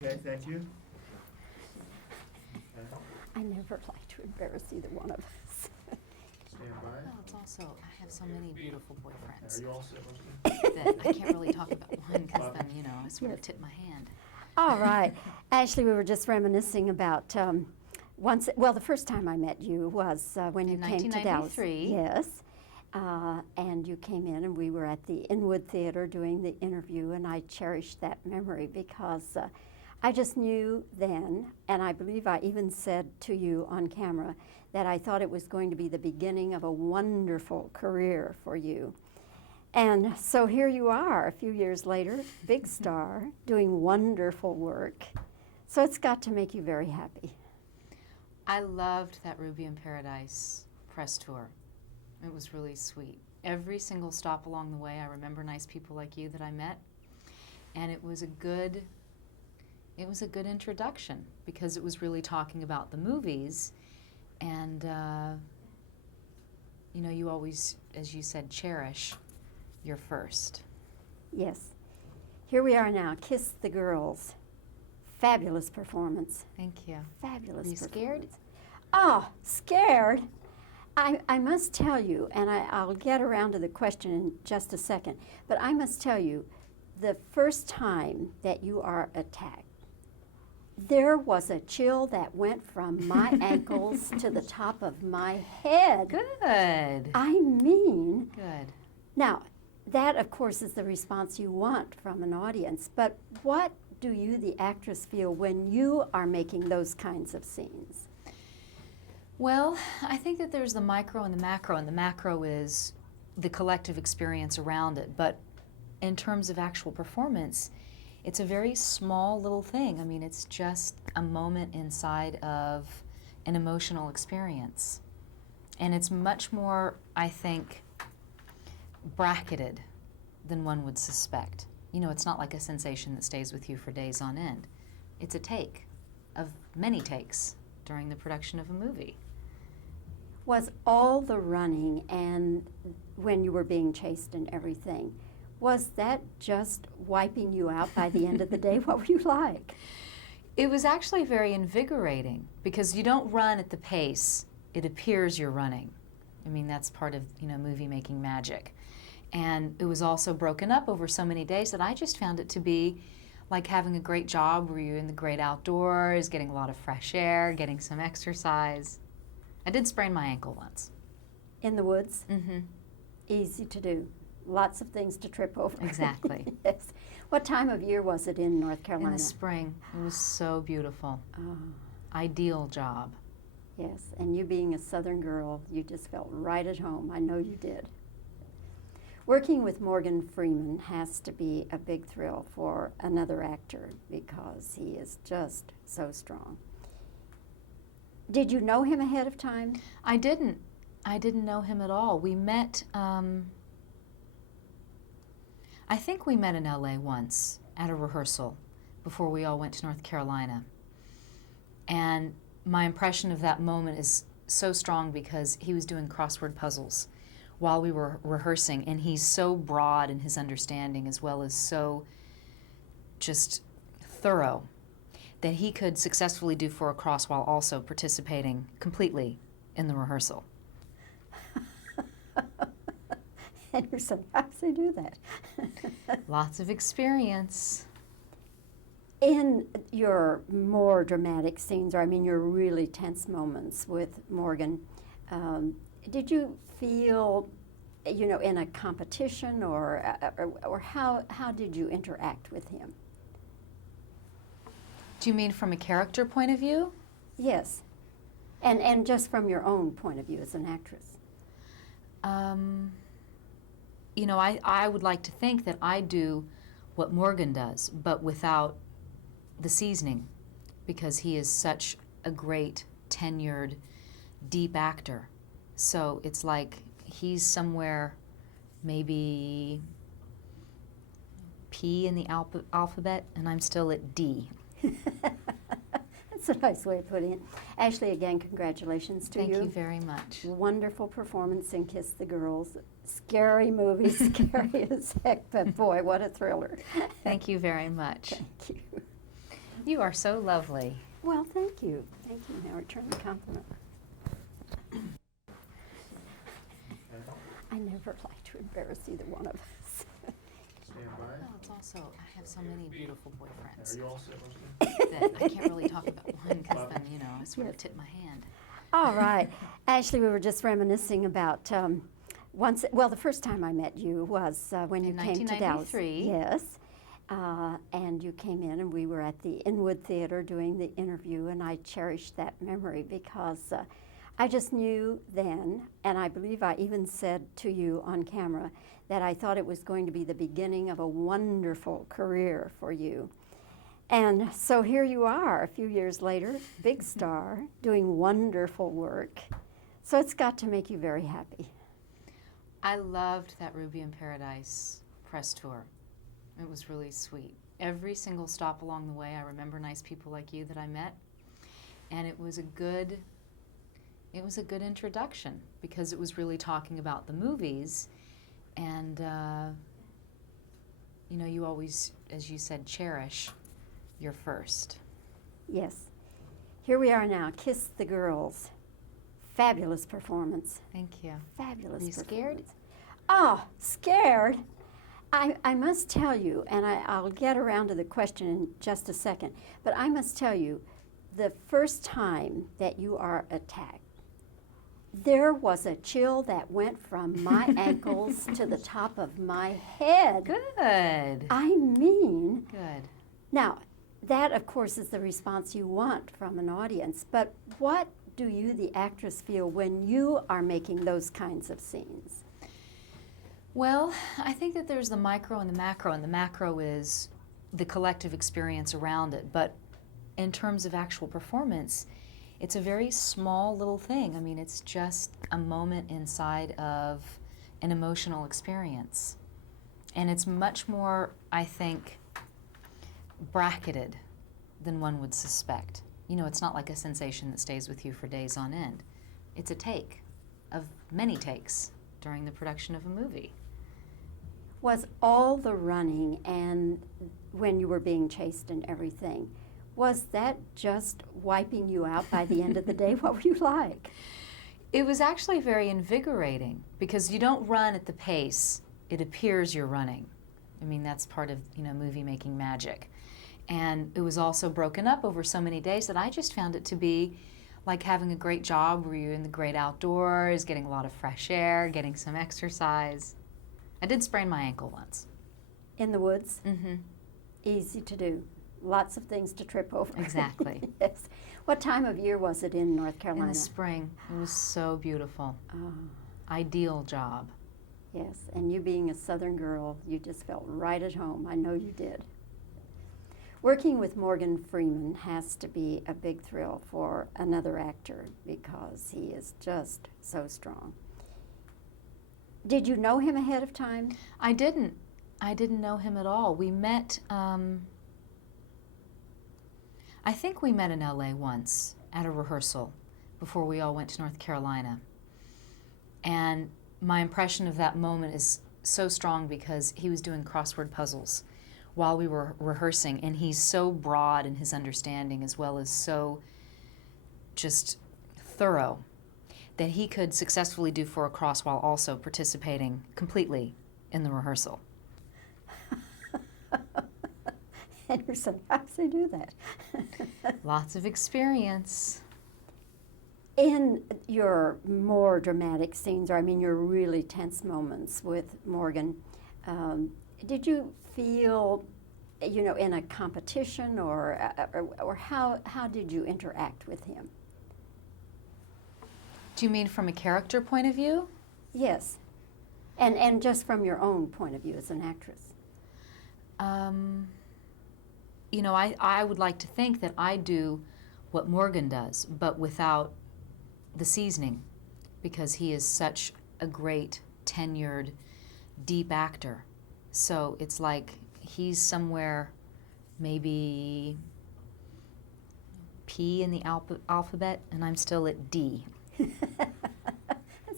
Okay, is that you? I never like to embarrass either one of us. Stand by. Well, it's also, I have so many beautiful Are boyfriends you all set, Elizabeth? that I can't really talk about one because then, I sort of Yes. tip my hand. All right. Actually, we were just reminiscing about the first time I met you was when you In came to Dallas. 1993. Yes. And you came in, and we were at the Inwood Theater doing the interview, and I cherished that memory because I just knew then, and I believe I even said to you on camera, that I thought it was going to be the beginning of a wonderful career for you. And so here you are, a few years later, big star, doing wonderful work. So it's got to make you very happy. I loved that Ruby in Paradise press tour. It was really sweet. Every single stop along the way, I remember nice people like you that I met, and it was a good introduction because it was really talking about the movies, and you always, as you said, cherish your first. Yes. Here we are now, Kiss the Girls. Fabulous performance. Thank you. Fabulous Are you scared? performance. Oh, scared? I must tell you, and I'll get around to the question in just a second, but I must tell you, the first time that you are attacked, there was a chill that went from my ankles to the top of my head. Good. I mean, Good. now, that, of course, is the response you want from an audience, but what do you, the actress, feel when you are making those kinds of scenes? Well, I think that there's the micro and the macro is the collective experience around it. But in terms of actual performance, it's a very small little thing. I mean, it's just a moment inside of an emotional experience. And it's much more, I think, bracketed than one would suspect. It's not like a sensation that stays with you for days on end. It's a take of many takes during the production of a movie. Was all the running and when you were being chased and everything, was that just wiping you out by the end of the day? What were you like? It was actually very invigorating because you don't run at the pace it appears you're running. I mean, that's part of, movie making magic. And it was also broken up over so many days that I just found it to be like having a great job where you're in the great outdoors, getting a lot of fresh air, getting some exercise. I did sprain my ankle once. In the woods? Mm-hmm. Easy to do. Lots of things to trip over. Exactly. Yes. What time of year was it in North In Carolina? the spring. It was so beautiful. Oh, Ideal job. yes. And you being a Southern girl, you just felt right at home. I know you did. Working with Morgan Freeman has to be a big thrill for another actor because he is just so strong. Did you know him ahead of time? I didn't know him at all. We met, I think we met in LA once at a rehearsal before we all went to North Carolina. And my impression of that moment is so strong because he was doing crossword puzzles while we were rehearsing, and he's so broad in his understanding as well as so just thorough that he could successfully do 4 across while also participating completely in the rehearsal. And you're surprised they do that. Lots of experience. In your more dramatic scenes, or your really tense moments with Morgan, did you feel, in a competition, or how did you interact with him? Do you mean from a character point of view? Yes, and just from your own point of view as an actress. I would like to think that I do what Morgan does, but without the seasoning, because he is such a great, tenured, deep actor. So it's like he's somewhere maybe P in the alphabet, and I'm still at D. That's a nice way of putting it. Ashley, again, congratulations to you. Thank you very much. Wonderful performance in Kiss the Girls. Scary movie, scary as heck, but boy, what a thriller. Thank you very much. Thank you. You are so lovely. Well, thank you. Thank you. Now return the compliment. I never like to embarrass either one of us. Stand by. Well, it's also, I have so many beautiful Are boyfriends you all set, Mr. that I can't really talk about one because then, I sort of tip my hand. All right. Actually, we were just reminiscing about the first time I met you was when you In came to Dallas. 1993. Yes. And you came in, and we were at the Inwood Theater doing the interview, and I cherished that memory because I just knew then, and I believe I even said to you on camera, that I thought it was going to be the beginning of a wonderful career for you. And so here you are, a few years later, big star, doing wonderful work. So it's got to make you very happy. I loved that Ruby in Paradise press tour. It was really sweet. Every single stop along the way, I remember nice people like you that I met, and it was a good introduction because it was really talking about the movies, and you always, as you said, cherish your first. Yes. Here we are now, Kiss the Girls. Fabulous performance. Thank you. Fabulous Were you scared? performance. Oh, scared? I must tell you, and I'll get around to the question in just a second, but I must tell you, the first time that you are attacked, there was a chill that went from my ankles to the top of my head. Good. I mean, Good. now, that, of course, is the response you want from an audience, but what do you, the actress, feel when you are making those kinds of scenes? Well, I think that there's the micro and the macro, and the macro is the collective experience around it. But in terms of actual performance, it's a very small little thing. I mean, it's just a moment inside of an emotional experience. And it's much more, I think, bracketed than one would suspect. It's not like a sensation that stays with you for days on end. It's a take of many takes during the production of a movie. Was all the running and when you were being chased and everything, was that just wiping you out by the end of the day? What were you like? It was actually very invigorating because you don't run at the pace it appears you're running. I mean, that's part of, movie making magic. And it was also broken up over so many days that I just found it to be like having a great job where you're in the great outdoors, getting a lot of fresh air, getting some exercise. I did sprain my ankle once. In the woods? Mm-hmm. Easy to do. Lots of things to trip over. Exactly. Yes. What time of year was it in North Carolina? In the spring. It was so beautiful. Oh, Ideal job. yes. And you being a Southern girl, you just felt right at home. I know you did. Working with Morgan Freeman has to be a big thrill for another actor because he is just so strong. Did you know him ahead of time? I didn't know him at all. We met, I think we met in LA once at a rehearsal before we all went to North Carolina. And my impression of that moment is so strong because he was doing crossword puzzles while we were rehearsing, and he's so broad in his understanding as well as so just thorough that he could successfully do 4 across while also participating completely in the rehearsal. And you're saying, how does he do that? Lots of experience. In your more dramatic scenes, or your really tense moments with Morgan, did you feel, in a competition, or how did you interact with him? Do you mean from a character point of view? Yes, and just from your own point of view as an actress. I would like to think that I do what Morgan does, but without the seasoning, because he is such a great, tenured, deep actor. So it's like he's somewhere maybe P in the alphabet, and I'm still at D. That's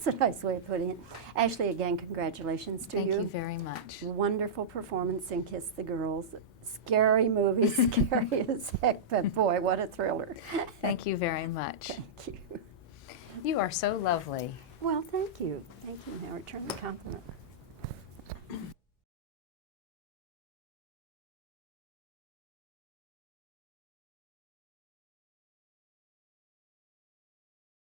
That's a nice way of putting it. Ashley, again, congratulations to Thank you. you very much. Wonderful performance in Kiss the Girls. Scary movie, scary as heck, but boy, what a thriller. Thank you very much. Thank you. You are so lovely. Well, thank you. Thank you. Now return the compliment.